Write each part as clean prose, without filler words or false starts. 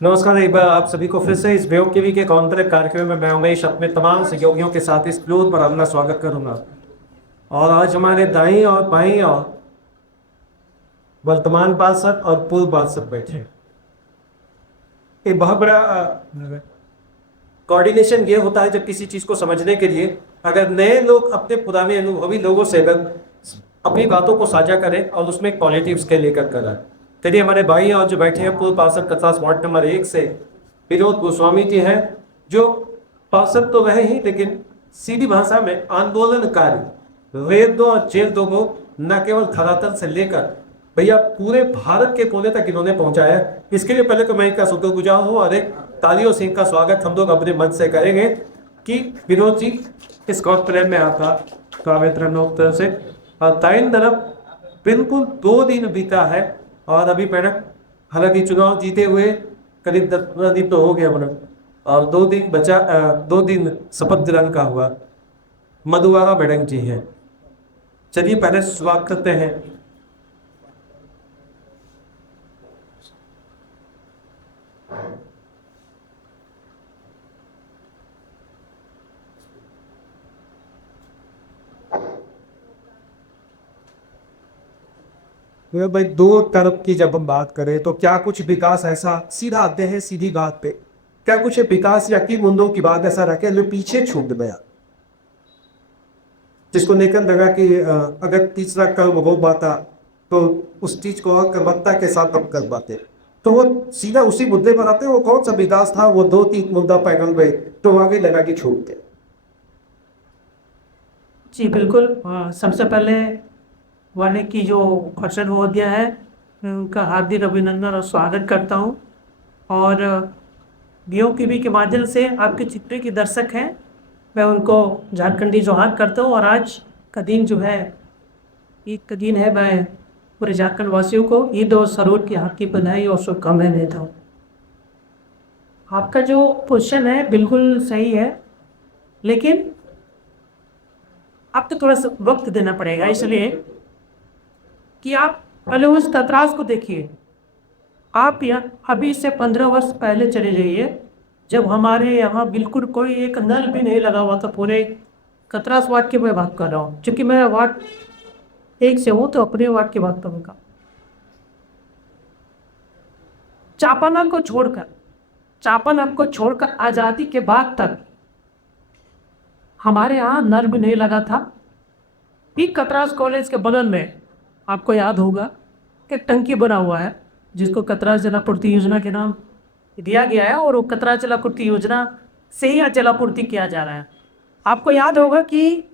नमस्कार। एक बार आप सभी को फिर से इस बेयोग टीवी के काउंटर कार्यक्रम में मैं उमेश अपने तमाम सहयोगियों के साथ इस फ्लोर पर अपना स्वागत करूंगा। और आज हमारे दाईं और बाईं और वर्तमान पार्षद और पूर्व पार्षद बैठे हैं। एक बहुत बड़ा कोऑर्डिनेशन ये होता है जब किसी चीज को समझने के लिए अगर नए लोग अपने पुराने अनुभवी लोगों से अगर अपनी बातों को साझा करें और उसमें क्वालिटी उसके लेकर करें। चलिए, हमारे भाई और जो बैठे हैं पूर्व पार्षद कथास वार्ड नंबर 1 से विनोद गोस्वामी जी हैं, जो पार्षद तो रहे ही लेकिन सीधी भाषा में आंदोलनकारी वेदों और जेल दो को न केवल धरातल से लेकर भैया पूरे भारत के कोने तक इन्होंने पहुंचाया है। इसके लिए पहले तो मैं इनका शुक्रगुजार हूँ और एक तालियों से इनका स्वागत हम लोग अपने मन से करेंगे कि विनोद जी इस कॉन्फ्रेंस में आपका स्वागत तरफ से। और दाईं तरफ बिल्कुल 2 दिन बीता है और अभी मैडम हालांकि चुनाव जीते हुए करीब 10 दिन तो हो गया मैडम, और 2 दिन बचा 2 दिन शपथ ग्रहण का हुआ। मधुबाला मैडम जी हैं। चलिए पहले शुरुआत करते हैं। तो भाई, दो तरफ की जब हम बात करें तो क्या कुछ विकास ऐसा सीधा आते हैं सीधी बात पे, क्या कुछ विकास या की मुद्दों की बात ऐसा रखे जो पीछे छूट गया, जिसको लेकर लगा कि अगर तीसरा कर्म हो पाता तो उस चीज को और कर्मठता के साथ हम कर पाते। तो वो सीधा उसी मुद्दे पर आते हैं, वो कौन सा विकास था, वो 2-3 मुद्दा पैनल में तो आगे लगा कि छूट गए। जी बिल्कुल। सबसे पहले वाले की जो क्वेश्चन हो दिया है उनका हार्दिक अभिनंदन और स्वागत करता हूं। और बीओ टीवी के माध्यम से आपके जितने के दर्शक हैं मैं उनको झारखंडी जोहार करता हूं। और आज का दिन जो है ईद का दिन है, मैं पूरे झारखंड वासियों को ईद और सरूद की हार्दिक बधाई और शुभकामनाएं देता हूँ। आपका जो क्वेश्चन है बिल्कुल सही है, लेकिन आपको थोड़ा सा वक्त देना पड़ेगा, इसलिए कि आप पहले उस ततरास को देखिए। आप यहाँ अभी से 15 वर्ष पहले चले जाइए, जब हमारे यहाँ बिल्कुल कोई एक नल भी नहीं लगा हुआ था। पूरे कतरास वार्ड की मैं बात कर रहा हूँ, क्योंकि मैं वार्ड 1 से हूँ तो अपने वार्ड की बात करूँगा। चापानल को छोड़कर आज़ादी के बाद तक हमारे यहाँ नल भी नहीं लगा था। एक कतरास कॉलेज के बगल में आपको याद होगा कि टंकी बना हुआ है, जिसको कतरास जलापूर्ति योजना के नाम दिया गया है, और वो कतरास जलापूर्ति योजना से ही जलापूर्ति किया जा रहा है। आपको याद होगा कि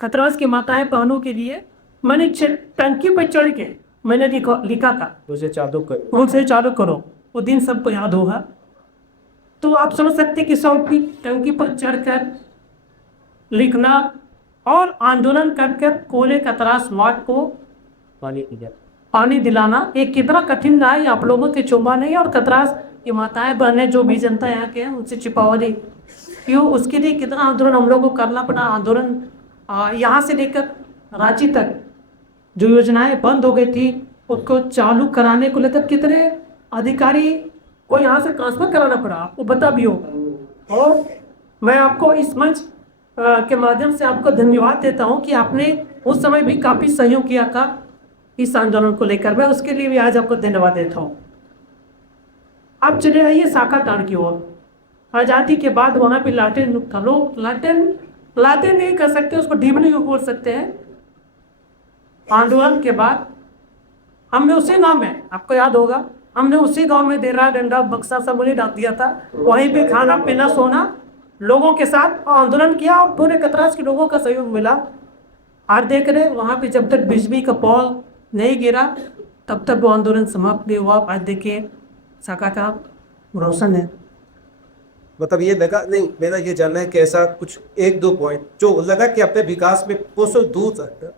कतरास की माताएं बहनों के लिए मैंने टंकी पर चढ़ के मैंने लिखा था उसे चालू कर। उनसे चालू करो। वो दिन सबको याद होगा। तो आप समझ सकते कि सब की टंकी पर चढ़कर लिखना और आंदोलन करके कोले कतरास वार्ड को पानी दिलाना एक कितना कठिन रहा है, आप लोगों के चुम्बा नहीं। और कतरास की माताएं बहनें जो भी जनता यहाँ के हैं उनसे छिपावरी क्यों, उसके लिए कितना आंदोलन हम लोगों को करना पड़ा। आंदोलन यहाँ से लेकर रांची तक जो योजनाएं बंद हो गई थी उसको चालू कराने को लेकर कितने अधिकारी को यहाँ से ट्रांसफर कराना पड़ा, आपको बता भी हो। और मैं आपको इस मंच के माध्यम से आपको धन्यवाद देता हूँ कि आपने उस समय भी काफ़ी सहयोग किया था इस आंदोलन को लेकर। मैं उसके लिए भी आज आपको धन्यवाद देता हूँ। आप चले आइए शाखा ताड़ की ओर। आज़ादी के बाद वहाँ पे लाटेन था। लोग लाटेन नहीं कर सकते, उसको ढीबनी बोल सकते हैं। आंदोलन के बाद हमने उसी गांव में, आपको याद होगा, हमने उसी गांव में देरा डंडा बक्सा सब उन्हें डाल दिया था। वहीं पे खाना पीना सोना लोगों के साथ आंदोलन किया और पूरे कतरास के लोगों का सहयोग मिला। आज देख रहे वहाँ पे जब तक बिजली का पोल नहीं गिरा तब तक वो आंदोलन समाप्त नहीं हुआ। आज देखिए शाखा का रोशन है। मतलब ये लगा नहीं, मेरा ये जानना है कि ऐसा कुछ 1-2 पॉइंट जो लगा कि अपने विकास में कोसों दूर तक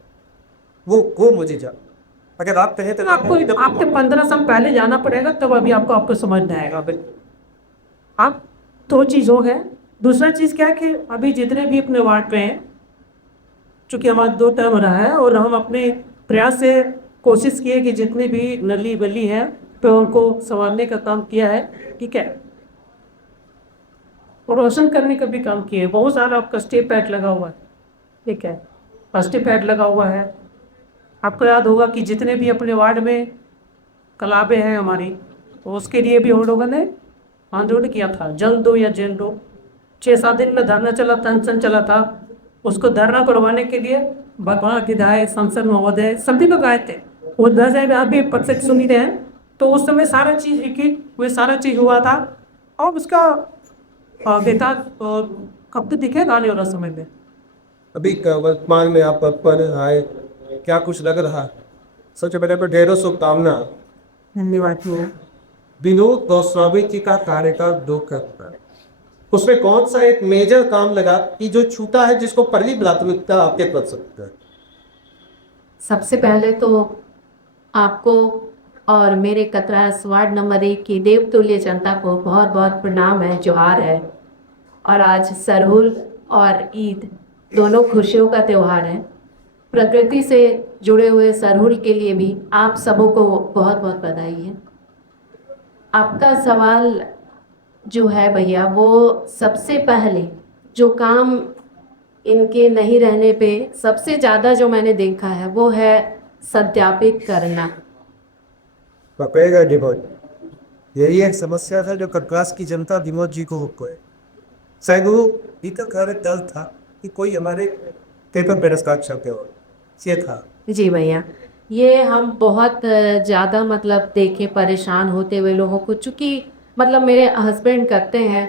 वो मुझे जान, अगर आप कहें तो आपके 15 साल पहले जाना पड़ेगा, तब अभी आपको समझ में आएगा। आप 2 चीज़ हो गए। दूसरा चीज़ क्या है कि अभी जितने भी अपने वार्ड पे हैं, चूँकि हमारा 2 टर्म रहा है और हम अपने प्रयास से कोशिश किए कि जितनी भी नली बली है पेड़ों को संवारने का काम किया है, ठीक है, और रोशन करने का भी काम किया है। बहुत सारा आपका स्टे पैड लगा हुआ है, ठीक है, स्टे पैड लगा हुआ है। आपको याद होगा कि जितने भी अपने वार्ड में तालाबें हैं हमारी, तो उसके लिए भी हम लोगों ने आंदोलन किया था, जल दो या जेल दो। 6-7 दिन में धरना चला था, अनशन चला था। उसको धरना करवाने के लिए भगवान विधायक, सांसद महोदय सभी लोग आए थे। वो 10 आप भी परफेक्ट सुन ही रहे हैं। तो उस समय सारा चीज़ लिखी, वो सारा चीज़ हुआ था। और उसका बेटा कब तक दिखेगा आने वाला समय में। अभी वर्तमान में आप पद पर आए, क्या कुछ लग रहा? सबसे पहले तो ढेरों शुभकामना। धन्यवाद। विनोद गोस्वामी जी का कार्यकाल 2 करता है, उसमें कौन सा एक मेजर काम लगा कि जो छूटा है, जिसको पहली प्राथमिकता आपके प्रति सकता है? सबसे पहले तो आपको और मेरे कतरास वार्ड नंबर 1 की देवतुल्य जनता को बहुत बहुत प्रणाम है, जोहार है। और आज सरहुल और ईद दोनों खुशियों का त्यौहार है। प्रकृति से जुड़े हुए सरहुल के लिए भी आप सबों को बहुत बहुत बधाई है। आपका सवाल जो है भैया, वो सबसे पहले जो काम इनके नहीं रहने पे सबसे ज़्यादा जो मैंने देखा है वो है सत्यापित करना। पपेगा डिमोज, यही एक समस्या था जो कटरास की जनता विनोद जी को है। सैगुरु इतना कार्य दल था कि कोई हमारे पेपर बेरोजगार छपे हो, ये था। जी भैया, ये हम बहुत ज़्यादा मतलब देखे परेशान होते हुए लोगों को, चूँकि मतलब मेरे हस्बैंड करते हैं,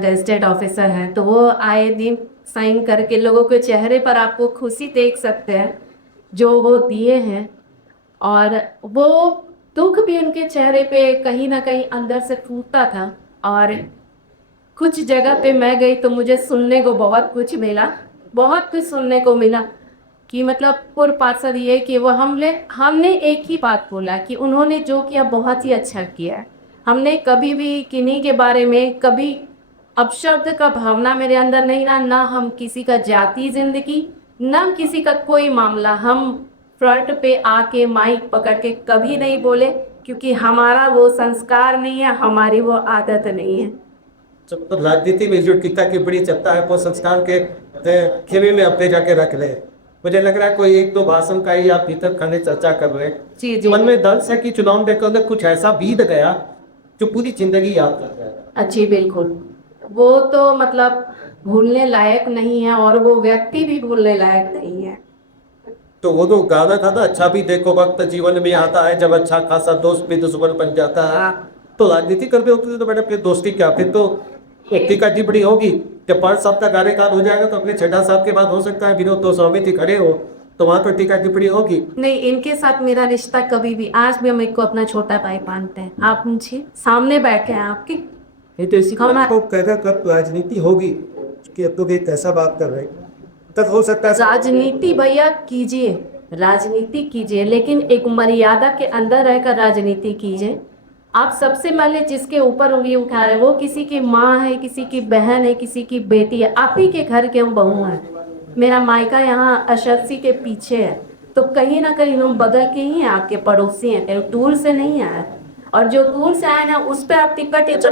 गैजेटेड ऑफिसर हैं, तो वो आए दिन साइन करके लोगों के चेहरे पर आपको खुशी देख सकते हैं जो वो दिए हैं। और वो दुख भी उनके चेहरे पे कहीं ना कहीं अंदर से फूटता था। और कुछ जगह पे मैं गई तो मुझे सुनने को बहुत कुछ मिला, बहुत कुछ सुनने को मिला कि मतलब पूर्व पार्षद ये कि वो हमने एक ही बात बोला कि उन्होंने जो किया बहुत ही अच्छा किया है। हमने कभी भी किन्हीं के बारे में कभी अपशब्द का भावना मेरे अंदर नहीं रहा, ना हम किसी का जाति जिंदगी, ना किसी का कोई मामला हम फ्रंट पे आके माइक पकड़ के कभी नहीं बोले, क्योंकि हमारा वो संस्कार नहीं है, हमारी वो आदत नहीं है। तो राजनीति में जो टीका की बड़ी चर्चा है, वो संस्कार के खेमे में अपने जाके रख ले। मुझे लग रहा है कोई एक दो भाषण का ही आप भीतर खंडे चर्चा कर रहे हैं। जी जी। मन में दर्द है कि चुनाव देखकर कुछ ऐसा बीत गया जो पूरी जिंदगी याद कर गया। अच्छी, बिल्कुल वो तो मतलब भूलने लायक नहीं है, और वो व्यक्ति भी भूलने लायक नहीं है। तो वो तो गाना था ना, अच्छा भी देखो वक्त जीवन में आता है जब अच्छा खासा दोस्त भी दुश्मन बन जाता है। तो राजनीति करते होते तो मैंने अपनी दोस्ती क्या, फिर तो व्यक्ति का टिप्पणी होगी। जब 5 साल का कार्यकाल हो जाएगा तो अपने 6 साल के बाद हो सकता है विनोद गोस्वामी जी खड़े हो तो वहां पर टीका टिप्पणी होगी। नहीं, इनके साथ मेरा रिश्ता कभी भी, आज भी हम इनको अपना छोटा भाई मानते हैं। आप मुझे सामने बैठे हैं आपके, नहीं तो इसी को कहकर कब राजनीति होगी कि अब तो एक ऐसा बात कर रहे हैं तब हो सकता है। राजनीति भैया कीजिए, राजनीति कीजिए, लेकिन एक मर्यादा के अंदर रहकर राजनीति कीजिए। आप सबसे पहले जिसके ऊपर उंगली उठा रहे हैं वो किसी की माँ है, किसी की बहन है, किसी की बेटी है। आप ही के घर के हम बहू हैं। मेरा मायका यहाँ अशरसी के पीछे है, तो कहीं ना कहीं हम बगल के ही हैं, आपके पड़ोसी हैं, कहीं दूर से नहीं आए। और जो दूर से आए ना उस पर आप टिकट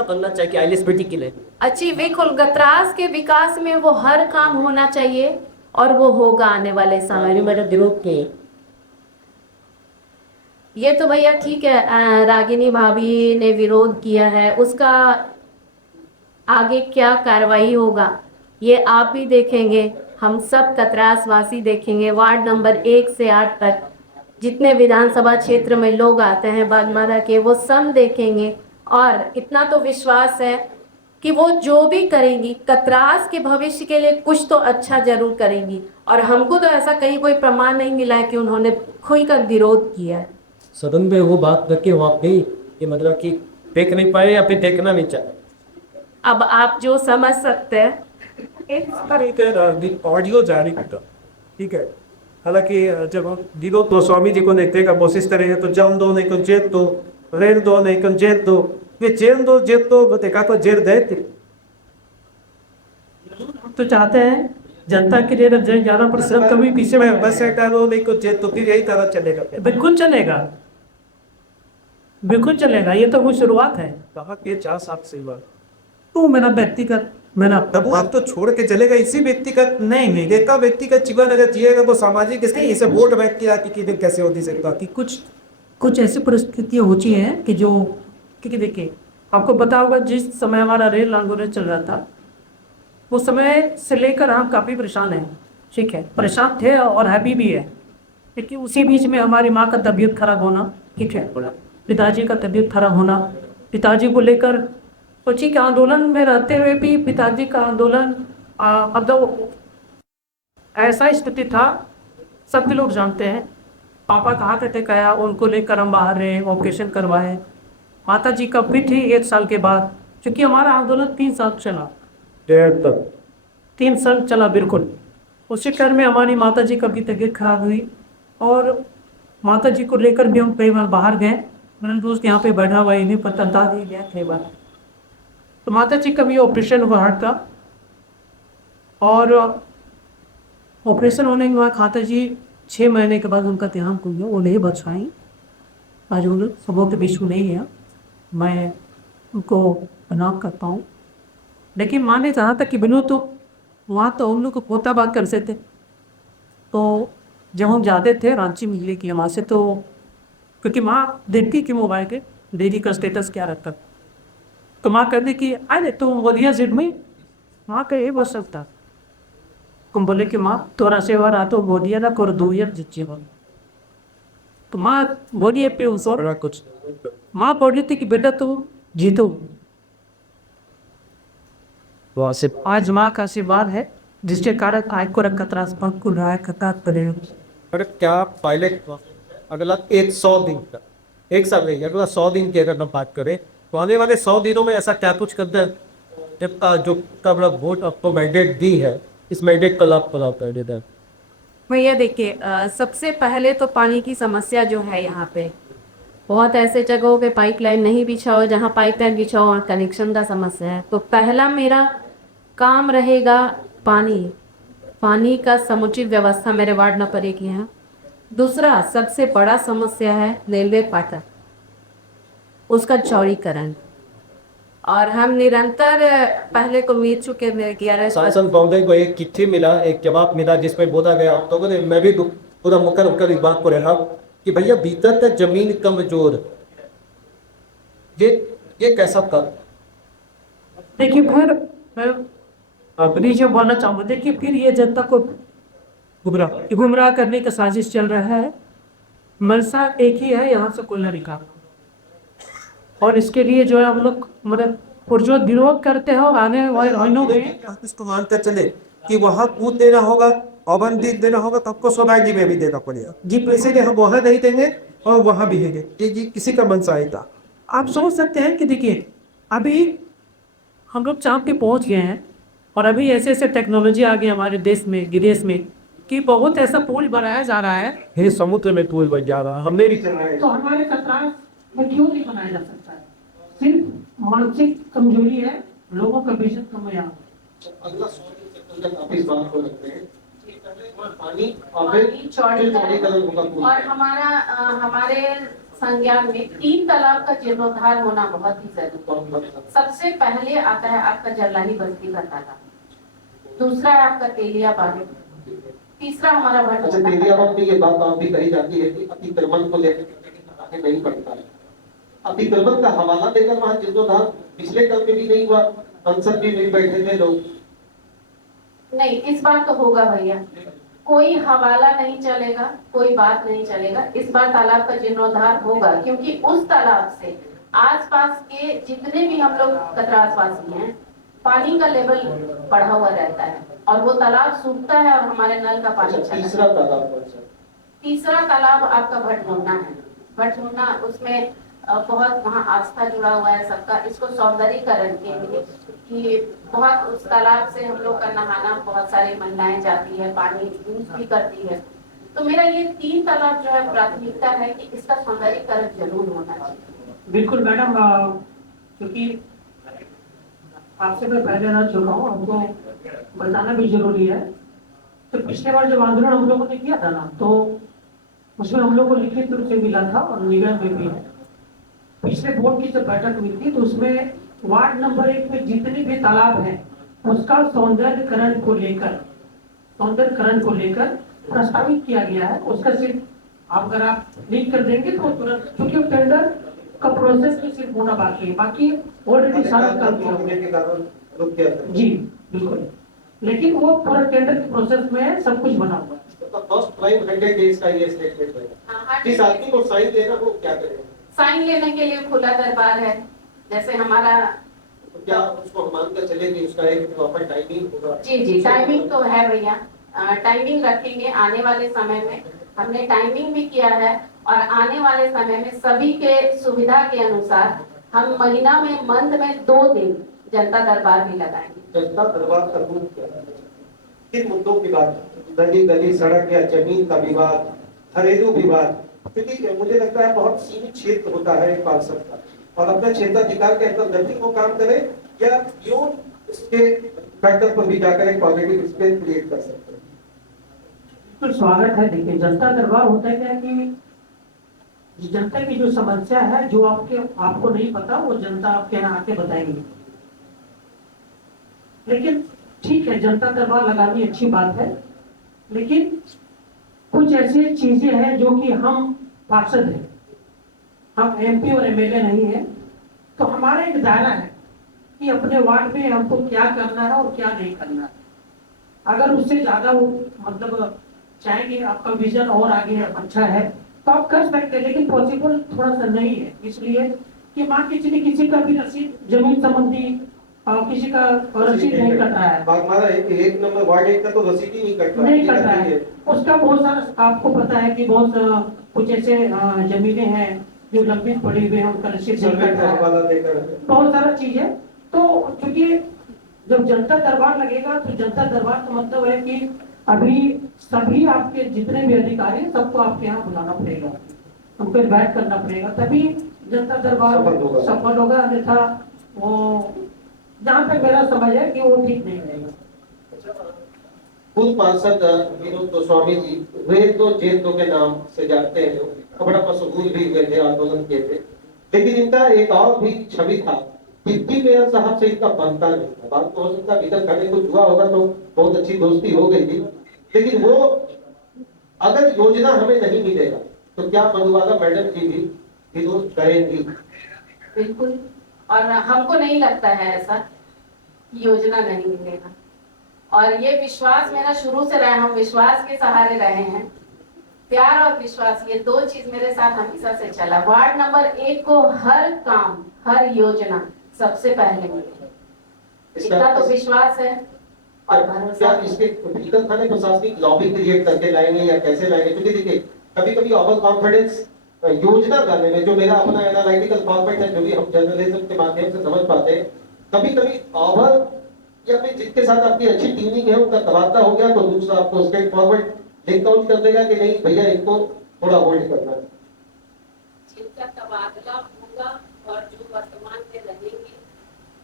बनना चाहिए आईएलएस बेटी के लिए। अच्छी, बिल्कुल गतरास के विकास में वो हर काम होना चाहिए, और वो होगा आने वाले समय में। मेरे ग्रुप के ये तो भैया ठीक है, रागिनी भाभी ने विरोध किया है, उसका आगे क्या कार्रवाई होगा ये आप भी देखेंगे, हम सब कतरास वासी देखेंगे। वार्ड नंबर 1 से 8 तक जितने विधानसभा क्षेत्र में लोग आते हैं बागमारा के, वो सब देखेंगे। और इतना तो विश्वास है कि वो जो भी करेंगी कतरास के भविष्य के लिए कुछ तो अच्छा जरूर करेंगी। और हमको तो ऐसा कहीं कोई प्रमाण नहीं मिला है कि उन्होंने खुलकर विरोध किया है। सदन में वो बात करके वहाँ गई कि मतलब कि देख नहीं पाए या फिर देखना नहीं चाहे। अब आप जो समझ सकते हैं। ऑडियो जारी करता, ठीक है। हालांकि जब हम विनोद गोस्वामी जी को देखने का कोशिश करेंगे तो जम दो नहीं तो जेल दो, रेल दो नहीं तो जेल दो, ये जेल दो जेल दो देखा तो जेल दे। तो चाहते हैं जनता के लिए जब ज़्यादा परिश्रम कभी पीछे में बस हटा दो नहीं तो जेल, तो फिर यही तरह चलेगा। बिल्कुल चलेगा। बिल्कुल चलेगा, ये तो वो शुरुआत है। कहा के 4 साल से हुआ। तो मेरा व्यक्तिगत मेरा तब वो आप तो छोड़ के चलेगा इसी व्यक्तिगत नहीं देखा व्यक्तिगत जीवन अगर जिएगा वो सामाजिक इसके इसे वोट बैंक की राजनीति कैसे होती सकता कि कुछ कुछ ऐसी परिस्थितियाँ होती हैं कि जो, क्योंकि देखिए आपको पता होगा जिस समय हमारा रेल आंदोलन चल रहा था उस समय से लेकर हम काफ़ी परेशान हैं, ठीक है, परेशान थे और हैप्पी भी है। लेकिन उसी बीच में हमारी माँ का तबीयत खराब होना, ठीक है, पिताजी का तबीयत खराब होना, पिताजी को लेकर सोचिए कि आंदोलन में रहते हुए भी पिताजी का आंदोलन मतलब ऐसा स्थिति था, सभी लोग जानते हैं। पापा का हार्ट अटैक आया, उनको लेकर हम बाहर रहे, ऑपरेशन करवाए। माता जी का भी थी 1 साल के बाद, क्योंकि हमारा आंदोलन 3 साल चला, 3 साल चला बिल्कुल। उसी क्रम में हमारी माता जी का भी तबीयत खराब हुई और माता जी को लेकर भी हम कई बार बाहर गए। मेरा दोस्त यहाँ पे बैठा हुआ, इन्हें पता था ही गया कई बार। तो माता जी का भी ऑपरेशन हुआ हार्ट का, और ऑपरेशन होने के बाद माता जी 6 महीने के बाद उनका देहांत हो गया। वो नहीं बच पाई, आज उन सबों के बीच में नहीं है। मैं उनको प्रणाम करता हूँ। लेकिन माँ ने जहाँ तक कि बिनो तो वहाँ तो हम लोग को पोता बात कर सकते। तो जब हम जाते थे रांची मिलने की वहाँ से, तो क्योंकि माँ देखती कि मोबाइल के दीदी का स्टेटस क्या रहता, तो माँ कहती कि अरे तुम वधिया जिड में माँ का ये बस सकता। तुम बोले कि माँ तोरा से बार आ तो बोलिए ना कर दो यार जिच्चे बार। तो माँ बोलिए पे उस और कुछ माँ बोल रही थी कि बेटा तू जीतो। वहाँ से आज माँ का आशीर्वाद है जिसके कारण आय को रखा त्रास पर को राय कथा करे। अगर क्या पायलट अगला 100 दिन का 1 साल नहीं अगला 100 दिन की अगर हम बात करें तो आने वाले 100 दिनों में ऐसा क्या कुछ करना है जब जो का वोट आपको मैंडेट दी है इस मैंडेट का लाभ प्रदान कर देता है। भैया देखिए, सबसे पहले तो पानी की समस्या जो है यहाँ पे बहुत ऐसे जगहों पे पाइपलाइन नहीं बिछा हो, जहाँ पाइपलाइन बिछा हो और कनेक्शन का समस्या है। तो पहला मेरा काम रहेगा पानी पानी का समुचित व्यवस्था मेरे वार्ड नंबर 1 यहाँ। दूसरा सबसे बड़ा समस्या है रेलवे फाटक, उसका चौड़ीकरण। और हम निरंतर पहले को मिल चुके हैं 11 सांसद महोदय को एक चिट्ठी मिला एक जवाब मिला जिसमें बोला गया आप लोगों ने मैं भी पूरा मुकर होकर इस बात को रहा कि भैया भीतर तक जमीन कमजोर ये कैसा कर देखिए फिर मैं अपनी जो बोलना चाहूँगा, देखिए फिर ये जनता को गुमराह करने का साजिश चल रहा है। मनसा एक ही है, यहाँ से कोयला निकालना, और इसके लिए जो है हम लोग मतलब पुरजोर विरोध करते हो आने वाले महीनों में। इसको मानकर चले कि वहाँ कूद देना होगा अवन दीप देना होगा तो आपको सोसाइटी में भी देना पड़ेगा जी पैसे हम वहाँ नहीं देंगे और वहाँ भी देंगे जी किसी का मनसा आएगा। आप सोच सकते हैं कि देखिए अभी हम लोग चाँद पे पहुंच गए हैं और अभी ऐसे ऐसे टेक्नोलॉजी आ गई हमारे देश में विदेश में कि बहुत ऐसा पुल बनाया जा रहा है। हे समुद्र में पुल बन जा रहा है हमने भी तो हमारे कतरास में क्यों नहीं बनाया जा सकता है? सिर्फ मानसिक कमजोरी है, लोगों का विजन कम है। अगला 100 दिन आप इस बात को रखते हैं कि पहले पानी पानी चौड़ीकरण होगा और हमारे संज्ञान में 3 तालाब का जीर्णोद्धार होना बहुत ही जरूरी है। सबसे पहले आता है आपका जरलाही बस्ती का तालाब, दूसरा है आपका तेलिया बांध, तीसरा हमारा अच्छा तेलिया बांध की ये बात आप भी कही जाती है कि अतिक्रमण को लेकर आगे नहीं बढ़ता है। अतिक्रमण का हवाला देकर वहां जीर्णोद्धार पिछले कल में भी नहीं हुआ, संसद भी नहीं बैठे थे लोग। नहीं, इस बार तो होगा भैया, कोई हवाला नहीं चलेगा, कोई बात नहीं चलेगा। इस बार तालाब का जीर्णोद्धार होगा क्योंकि उस तालाब से आसपास के जितने भी हम लोग कतरासवासी हैं पानी का लेवल बढ़ा हुआ रहता है और वो तालाब सूखता है और हमारे नल का पानी चलता है। तीसरा तालाब कौन सा? तीसरा तालाब आपका भटमुन्ना है। भटमुन्ना उसमें बहुत वहाँ आस्था जुड़ा हुआ है सबका। इसको सौंदर्यीकरण के लिए कि बहुत उस तालाब से हम लोग का नहाना, बहुत सारी महिलाएं जाती है, पानी यूज भी करती है। तो मेरा ये 3 तालाब जो है प्राथमिकता है कि इसका सौंदर्यीकरण जरूर होना चाहिए। बिल्कुल मैडम, क्योंकि आपसे मैं पहले रह चुका हूँ, हमको बताना भी जरूरी है। तो पिछले बार जब आंदोलन हम लोगों ने किया था ना, तो उसमें हम लोग को लिखित रूप से मिला था और निगम में भी है पिछले बोर्ड की जब बैठक हुई थी तो उसमें वार्ड नंबर 1 में जितने भी तालाब हैं उसका सौंदर्यकरण को लेकर प्रस्तावित किया गया है। उसका सिर्फ अगर आप लिंक कर देंगे तो तुरंत, क्योंकि टेंडर का प्रोसेस में सिर्फ होना बाकी है, बाकी ऑलरेडी सारा कर दिया होने के कारण रुक गया था। जी बिल्कुल, लेकिन वो पूरा टेंडर के प्रोसेस में सब कुछ बना हुआ है। तो फर्स्ट 500 डेज का ये स्टेटमेंट है। जिस आदमी को साइन देना वो क्या करेगा? साइन लेने के लिए खुला दरबार है, जैसे हमारा। तो क्या उसको हम मान कर चले कि उसका एक प्रॉपर टाइमिंग होगा? जी टाइमिंग तो है भैया, टाइमिंग रखेंगे आने वाले समय में। हमने टाइमिंग भी किया है और आने वाले समय में सभी के सुविधा के अनुसार हम महीना में मंथ में 2 दिन जनता दरबार भी लगाएंगे। जनता दरबार का रूप क्या है? किन मुद्दों की बात? गली गली सड़क या जमीन का विवाद, घरेलू विवाद, क्योंकि मुझे लगता है बहुत सीमित क्षेत्र होता है एक पार्षद का, और अपने क्षेत्राधिकार के अंतर्गत ही वो काम करे या यूं इसके फैक्टर पर भी जाकर एक पॉजिटिव स्पेस क्रिएट कर सकते हैं। तो स्वागत है। देखिए जनता दरबार होता है क्या कि जनता की जो समस्या है, जो आपको नहीं पता, वो जनता आपके यहाँ आके बताएंगे। लेकिन ठीक है, जनता दरबार लगानी अच्छी बात है, लेकिन कुछ ऐसी चीजें हैं जो कि हम पार्षद हैं, हम एमपी और एमएलए नहीं है, तो हमारा एक दायरा है कि अपने वार्ड में हमको क्या करना है और क्या नहीं करना है। अगर उससे ज्यादा वो मतलब चाहेंगे आपका विजन और आगे अच्छा है तो आप कर सकते हैं, लेकिन पॉसिबल थोड़ा सा नहीं है, इसलिए कि मान के चलिए किसी का भी रसीद जमीन संबंधी किसी का रसीद नहीं कट रहा है, हमारा एक नंबर वार्ड 1 का तो रसीद ही नहीं कट रहा है। उसका बहुत सारा आपको पता है कि बहुत कुछ ऐसे जमीनें हैं जो लंबित पड़ी हुई है, उनका रसीद नहीं कट रहा है, बहुत सारा चीज है। तो क्योंकि जब जनता दरबार लगेगा तो जनता दरबार का मतलब है कि अभी सभी आपके जितने भी अधिकारी सबको आपके यहाँ बुलाना पड़ेगा, उनको इन्वाइट करना पड़ेगा, तभी जनता दरबार सफल होगा। अन्यथा वो जहाँ तक मेरा समझ है कि वो ठीक नहीं रहेगा। पूर्व पार्षद विनोद गोस्वामी जी रेल दो जेल दो के नाम से जानते हैं लोग, बड़ा मशहूर भी हुए थे, आंदोलन किए थे, लेकिन इनका एक और भी छवि था। डिप्टी मेयर साहब से इनका बनता नहीं था। बात तो हो सकता है भीतर खड़े कुछ हुआ होगा तो बहुत अच्छी दोस्ती हो गई थी, लेकिन वो अगर योजना हमें नहीं मिलेगा तो क्या मधुबाला मैडम जी भी विरोध करेंगी? बिल्कुल, और हमको नहीं लगता है ऐसा कि योजना नहीं मिलेगा, और ये विश्वास मेरा शुरू से रहा, हम विश्वास के सहारे रहे हैं। प्यार और विश्वास, ये 2 चीज मेरे साथ हमेशा से चला। वार्ड नंबर 1 को हर काम, हर योजना सबसे पहले मिले, इतना तो विश्वास है और भरोसा। क्या इसके पॉलिटिकल थाने प्रशासनिक लॉबी क्रिएट करके लाएंगे या कैसे लाएंगे? क्योंकि देखिए कभी कभी ओवर कॉन्फिडेंस योजना लाने में, जो मेरा अपना एनालिटिकल फॉर्मेट है, जो भी हम जर्नलिज्म के माध्यम से समझ पाते हैं, कभी कभी ओवर या फिर जिसके साथ आपकी अच्छी ट्यूनिंग है उनका तबादला हो गया तो दूसरा आपको स्ट्रेट फॉरवर्ड लिंक आउट कर देगा कि नहीं भैया इनको थोड़ा होल्ड करना है। जिनका तबादला होगा और जो वर्तमान में रहेंगे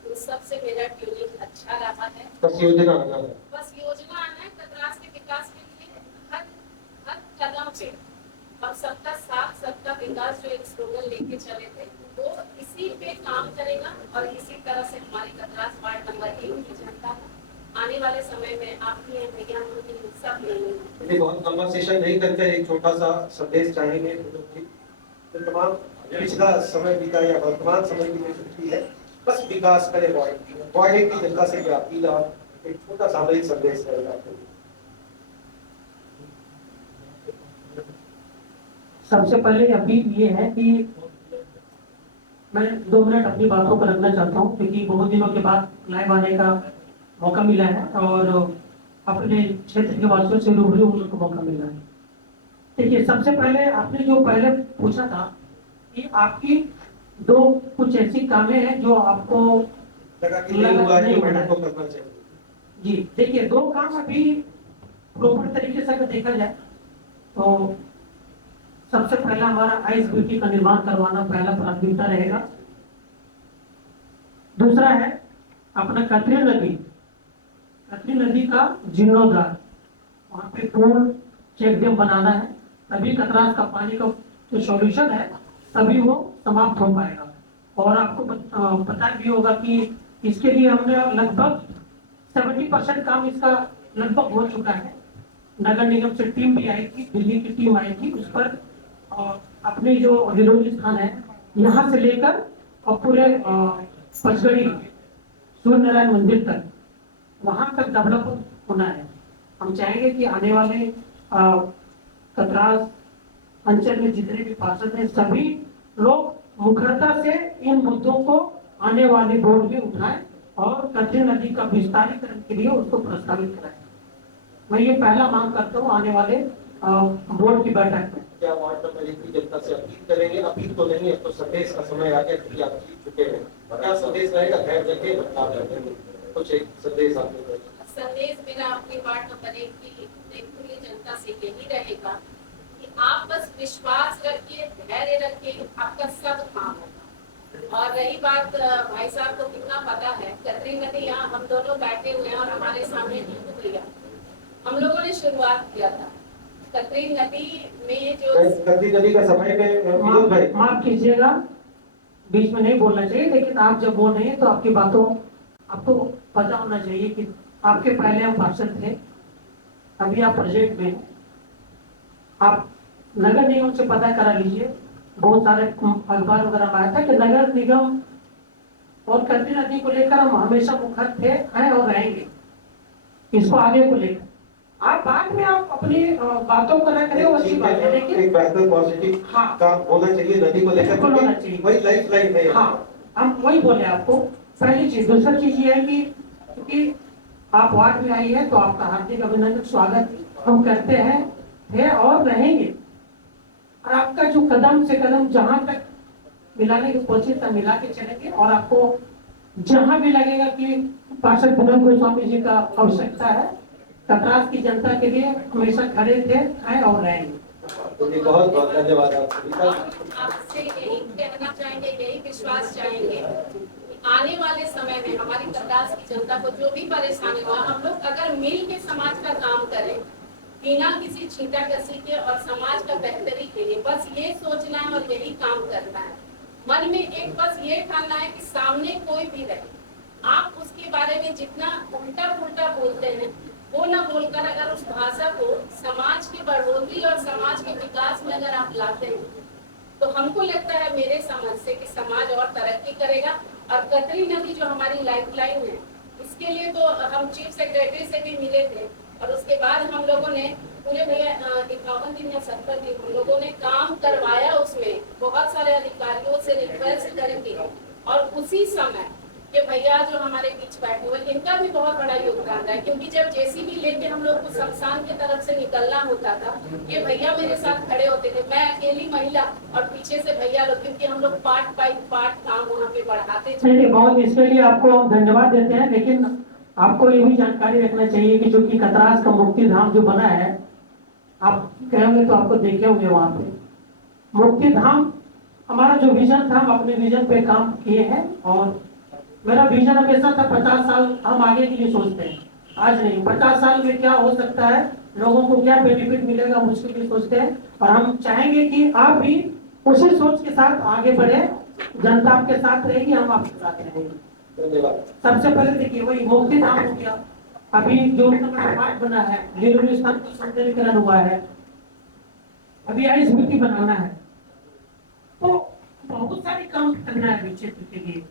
उन सबसे मेरा ट्यूनिंग अच्छा रहा है। बस योजना आना है, बस योजना आना है। कतरास के विकास के लिए हर हर कदम पे हम सबका साथ, सबका विकास जो एक स्लोगन लेके चले थे, वो इसी पे काम करेगा और इसी तरह से हमारी कतरास वार्ड नंबर 1 की जनता आने वाले समय में आपकी भैया सब लेंगे। बहुत लंबा सेशन नहीं करते, एक छोटा सा संदेश चाहेंगे तो तमाम पिछला समय बीता या वर्तमान समय की जो स्थिति है, बस विकास करे वार्ड 1 की जनता से क्या अपील और एक छोटा सामयिक संदेश रहेगा। सबसे पहले अपील ये है कि मैं 2 मिनट अपनी बातों पर रखना चाहता हूँ, क्योंकि बहुत दिनों के बाद लाइव आने का मौका मिला है और अपने क्षेत्र के वासियों से रूबरू होने का मौका मिला है। देखिए सबसे पहले आपने जो पहले पूछा था कि आपकी 2 कुछ ऐसी कामें हैं जो आपको लगा कि नहीं हुआ है, मैडम को करना चाहिए। जी देखिए 2 काम अभी प्रॉपर तरीके से अगर देखा जाए तो सबसे पहला हमारा आइस ब्यूटी का निर्माण करवाना पहला प्राथमिकता रहेगा। दूसरा है अपना कतरी नदी का जीर्णोद्धार, वहाँ पे पूर्ण चेक डैम बनाना है, तभी कतरास का पानी का जो सॉल्यूशन है तभी वो समाप्त हो पाएगा। और आपको पता भी होगा कि इसके लिए हमने लगभग 70% काम इसका लगभग हो चुका है। नगर निगम से टीम भी आई थी, दिल्ली की टीम आई थी, उस पर अपनी जो हिलोली स्थान है यहाँ से लेकर और पूरे पचगढ़ी सूर्य नारायण मंदिर तक वहां तक डेवलप होना है। हम चाहेंगे कि आने वाले कतरास अंचल में जितने भी पार्षद हैं सभी लोग मुखरता से इन मुद्दों को आने वाले बोर्ड में उठाएं और कतरी नदी का विस्तारीकरण के लिए उसको प्रस्तावित कराएं। मैं ये पहला मांग करता हूँ आने वाले बोर्ड की बैठक में। क्या वार्ड नंबर 1 की जनता से अपील करेंगे? अपील तो नहीं, अब तो संदेश का समय आ गया क्योंकि आप जीत चुके हैं। क्या संदेश रहेगा? धैर्य रखें, बदलाव करें। कुछ एक संदेश आपको संदेश मेरा अपनी वार्ड नंबर 1 की पूरी जनता से यही रहेगा कि आप बस विश्वास रखिए, धैर्य रखिए, आपका सब काम होगा। और रही बात भाई साहब को कितना पता है, कतरी नदी यहाँ हम दोनों बैठे हुए हैं और हमारे सामने नींबू भैया हम लोगों ने शुरुआत किया था। कतरी नदी में जो कतरी नदी का सफाई में माफ कीजिएगा, बीच में नहीं बोलना चाहिए, लेकिन आप जब बोल रहे हैं तो आपकी बातों आपको पता होना चाहिए कि आपके पहले हम पार्षद थे, अभी आप प्रोजेक्ट में, आप नगर निगम से पता करा लीजिए। बहुत सारे अखबार वगैरह में आया था कि नगर निगम और कतरी नदी को लेकर हम हमेशा मुखर थे, हैं और रहेंगे। इसको आगे को लेकर आप बाद में आप अपनी बातों को न करें, वो अच्छी बात है, लेकिन एक बेहतर पॉजिटिव काम होना चाहिए नदी को लेकर, होना चाहिए, वही लाइफ लाइन है। हाँ, हम वही बोले आपको। पहली चीज, दूसरी चीज ये है कि क्योंकि आप वार्ड में आई है तो आपका हार्दिक अभिनंदन, स्वागत हम करते हैं, है और रहेंगे। और आपका जो कदम से कदम जहां तक मिलाने की कोशिश है मिला के चलेंगे, और आपको जहां भी लगेगा कि पार्षद भवन गोस्वामी जी का आवश्यकता है, कतरास की जनता के लिए हमेशा खड़े थे, हैं और रहेंगे। बहुत बहुत धन्यवाद आपका। आपसे यही कहना चाहेंगे, यही विश्वास चाहेंगे, आने वाले समय में हमारी कतरास की जनता को जो भी परेशानी हुआ, हम लोग अगर मिल के समाज का काम करें बिना किसी छींटा कसी के और समाज का बेहतरी के लिए, बस ये सोचना है और यही काम करना है। मन में एक बस ये ठानना है कि सामने कोई भी रहे, आप उसके बारे में जितना उल्टा पुल्टा बोलते हैं वो न बोलकर अगर उस भाषा को समाज की बढ़ोतरी और समाज के विकास में अगर आप लाते हैं तो हमको लगता है मेरे समझ से कि समाज और तरक्की करेगा। और कतरी नदी जो हमारी लाइफलाइन है, इसके लिए तो हम चीफ सेक्रेटरी से भी मिले थे और उसके बाद हम लोगों ने पूरे 51 दिन या 70 दिन हम लोगों ने काम करवाया, उसमें बहुत सारे अधिकारियों से रिक्वेस्ट करके, और उसी समय कि भैया जो हमारे बीच बैठे हुए इनका भी बहुत बड़ा योगदान है, क्योंकि जब जेसीबी लेके हम लोग को शमशान की तरफ से निकलना होता था, ये भैया मेरे साथ खड़े होते थे, मैं अकेली महिला और पीछे से भैया लोग, क्योंकि हम लोग पार्ट बाई पार्ट काम वहाँ पे बढ़ाते थे। बहुत इसके लिए आपको हम धन्यवाद देते हैं, लेकिन आपको ये भी जानकारी रखना चाहिए कि जो कि कतरास का मुक्ति धाम जो बना है, आप कहेंगे तो आपको देखे होंगे वहाँ पे मुक्ति धाम, हमारा जो विजन था हम अपने विजन पे काम किए हैं। और मेरा विजन हमेशा था 50 साल हम आगे के लिए सोचते हैं, आज नहीं, 50 साल में क्या हो सकता है, लोगों को क्या बेनिफिट मिलेगा मुझके लिए सोचते हैं। और हम चाहेंगे कि आप भी उसी सोच के साथ आगे बढ़े, जनता आपके साथ रहेगी, हम आपके साथ रहेंगे। धन्यवाद। सबसे पहले देखिए वही मुक्ति धाम हो गया, अभी जो पार्ट बना है, हिलोली स्थान का सौंदर्यीकरण हुआ है, अभी आइस मिट्टी बनाना है, तो बहुत सारे काम करना है क्षेत्र के लिए।